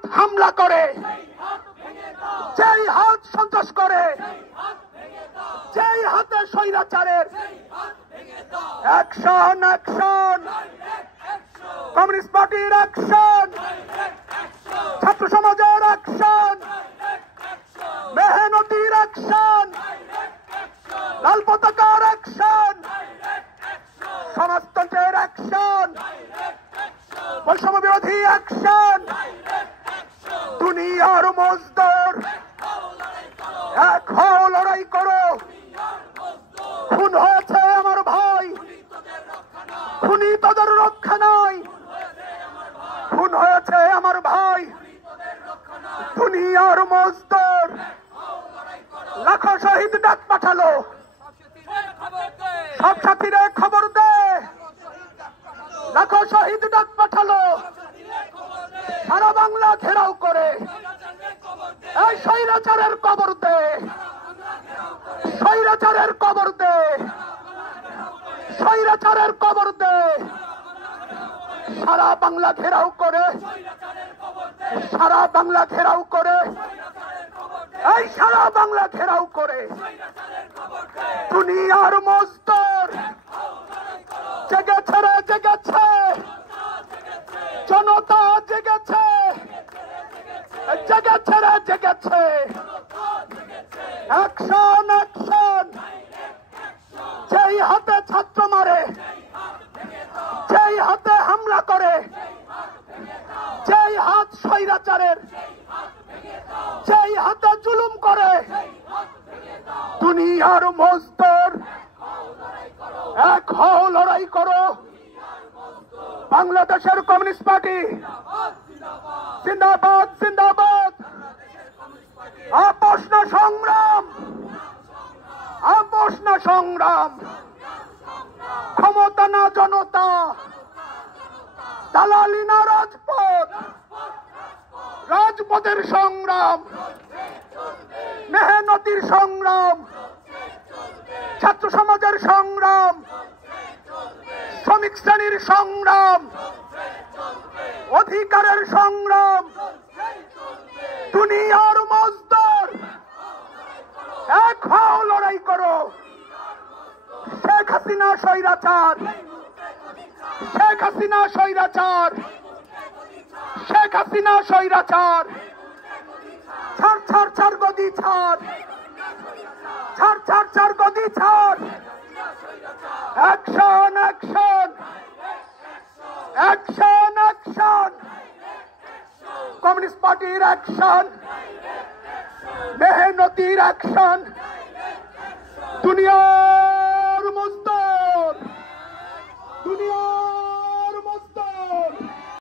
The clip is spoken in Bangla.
হাত হামলা করে, যেই হাত সন্ত্রাস করে, যেই হাতে স্বৈরাচারের অ্যাকশন অ্যাকশন, কমিউনিস্ট পার্টির অ্যাকশন, ছাত্র সমাজের অ্যাকশন, মেহনতির অ্যাকশন, লাল পতাকার অ্যাকশন, সমাজতন্ত্রের অ্যাকশন, বৈষম্য বিরোধী অ্যাকশন, দুনিয়ার মজদুর এক হও, লড়াই করো। খুন হয়েছে আমার ভাই, খুনি তোদের রক্ষা নাই। খুন হয়েছে আমার ভাই, দুনিয়ার মজদুর লাখো শহীদ ডাক পাঠালো। সব সাথীরে খবর দে, লাখো শহীদ ডাক পাঠালো। সারা বাংলা ঘেরাও করে এই স্বৈরাচারের কবর দে, স্বৈরাচারের কবর দে, স্বৈরাচারের কবর দে। সারা বাংলা ঘেরাও করে, সারা বাংলা ঘেরাও করে, এই সারা বাংলা ঘেরাও করে। দুনিয়ার মজদুর জেগেছে রে জেগেছে, জনতা জেগেছে, জেগেছে রে জেগেছে। অ্যাকশন অ্যাকশন, যেই হাতে ছাত্র মারে, যেই হাতে হামলা করে, যেই হাত স্বৈরাচারের, যেই হাতে জুলুম করে, দুনিয়ার মজদুর এক হও, লড়াই করো। বাংলাদেশের কমিউনিস্ট পার্টি জিন্দাবাদ জিন্দাবাদ। আপোষ না সংগ্রাম, আপোষ না সংগ্রাম। ক্ষমতা না জনতা, দালালি না রাজপথ। রাজপথের সংগ্রাম, মেহনতির সংগ্রাম, ছাত্র সমাজের সংগ্রাম, শ্রমিক শ্রেণীর সংগ্রাম, অধিকারের সংগ্রাম। দুনিয়ার মজদুর এক হও, লড়াই করো। শেখ হাসিনা স্বৈরাচার, শেখ হাসিনা স্বৈরাচার, শেখ হাসিনা স্বৈরাচার। ছাড় ছাড় ছাড় গদি ছাড়, ছাড় ছাড় ছাড় গদি ছাড়। Action action, action action, communist পার্টির অ্যাকশন, মেহনতির অ্যাকশন। দুনিয়া